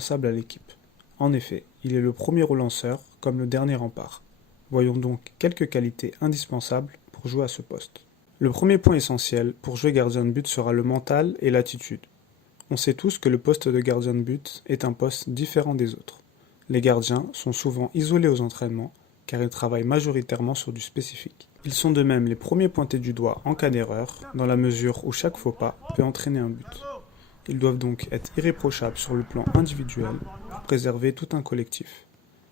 indispensable à l'équipe. En effet, il est le premier relanceur, comme le dernier rempart. Voyons donc quelques qualités indispensables pour jouer à ce poste. Le premier point essentiel pour jouer gardien de but sera le mental et l'attitude. On sait tous que le poste de gardien de but est un poste différent des autres. Les gardiens sont souvent isolés aux entraînements car ils travaillent majoritairement sur du spécifique. Ils sont de même les premiers pointés du doigt en cas d'erreur, dans la mesure où chaque faux pas peut entraîner un but. Ils doivent donc être irréprochables sur le plan individuel pour préserver tout un collectif.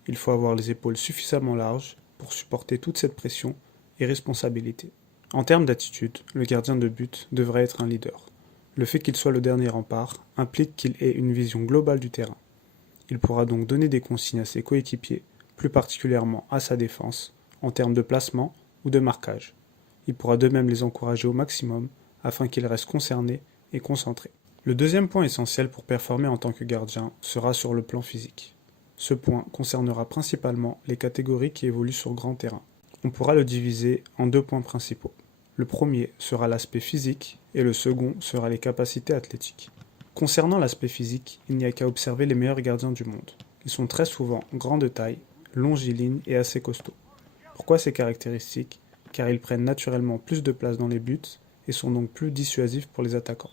Il faut avoir les épaules suffisamment larges pour supporter toute cette pression et responsabilité. En termes d'attitude, le gardien de but devrait être un leader. Le fait qu'il soit le dernier rempart implique qu'il ait une vision globale du terrain. Il pourra donc donner des consignes à ses coéquipiers, plus particulièrement à sa défense, en termes de placement ou de marquage. Il pourra de même les encourager au maximum afin qu'ils restent concernés et concentrés. Le deuxième point essentiel pour performer en tant que gardien sera sur le plan physique. Ce point concernera principalement les catégories qui évoluent sur grand terrain. On pourra le diviser en deux points principaux. Le premier sera l'aspect physique et le second sera les capacités athlétiques. Concernant l'aspect physique, il n'y a qu'à observer les meilleurs gardiens du monde. Ils sont très souvent grands de taille, longilignes et assez costauds. Pourquoi ces caractéristiques? Car ils prennent naturellement plus de place dans les buts et sont donc plus dissuasifs pour les attaquants.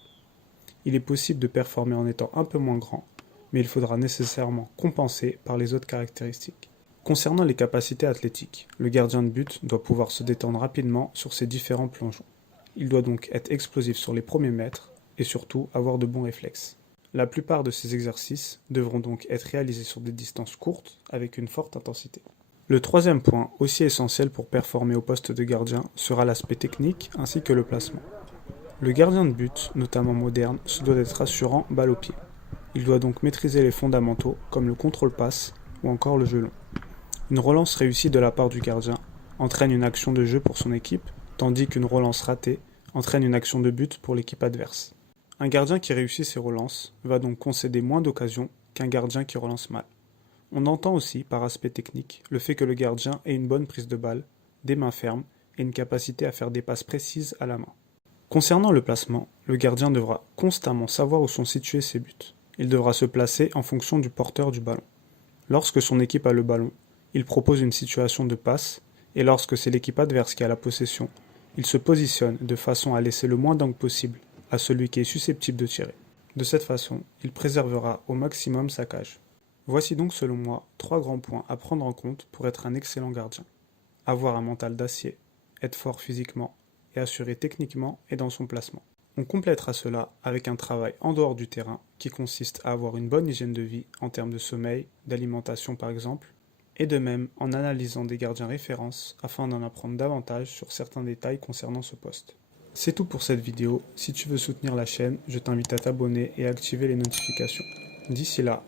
Il est possible de performer en étant un peu moins grand, mais il faudra nécessairement compenser par les autres caractéristiques. Concernant les capacités athlétiques, le gardien de but doit pouvoir se détendre rapidement sur ses différents plongeons. Il doit donc être explosif sur les premiers mètres et surtout avoir de bons réflexes. La plupart de ces exercices devront donc être réalisés sur des distances courtes avec une forte intensité. Le troisième point, aussi essentiel pour performer au poste de gardien, sera l'aspect technique ainsi que le placement. Le gardien de but, notamment moderne, se doit d'être assurant balle au pied. Il doit donc maîtriser les fondamentaux comme le contrôle-passe ou encore le jeu long. Une relance réussie de la part du gardien entraîne une action de jeu pour son équipe, tandis qu'une relance ratée entraîne une action de but pour l'équipe adverse. Un gardien qui réussit ses relances va donc concéder moins d'occasions qu'un gardien qui relance mal. On entend aussi, par aspect technique, le fait que le gardien ait une bonne prise de balle, des mains fermes et une capacité à faire des passes précises à la main. Concernant le placement, le gardien devra constamment savoir où sont situés ses buts. Il devra se placer en fonction du porteur du ballon. Lorsque son équipe a le ballon, il propose une situation de passe, et lorsque c'est l'équipe adverse qui a la possession, il se positionne de façon à laisser le moins d'angle possible à celui qui est susceptible de tirer. De cette façon, il préservera au maximum sa cage. Voici donc selon moi 3 grands points à prendre en compte pour être un excellent gardien. Avoir un mental d'acier, être fort physiquement et assuré techniquement et dans son placement. On complétera cela avec un travail en dehors du terrain qui consiste à avoir une bonne hygiène de vie en termes de sommeil, d'alimentation par exemple, et de même en analysant des gardiens références afin d'en apprendre davantage sur certains détails concernant ce poste. C'est tout pour cette vidéo. Si tu veux soutenir la chaîne, je t'invite à t'abonner et à activer les notifications. D'ici là,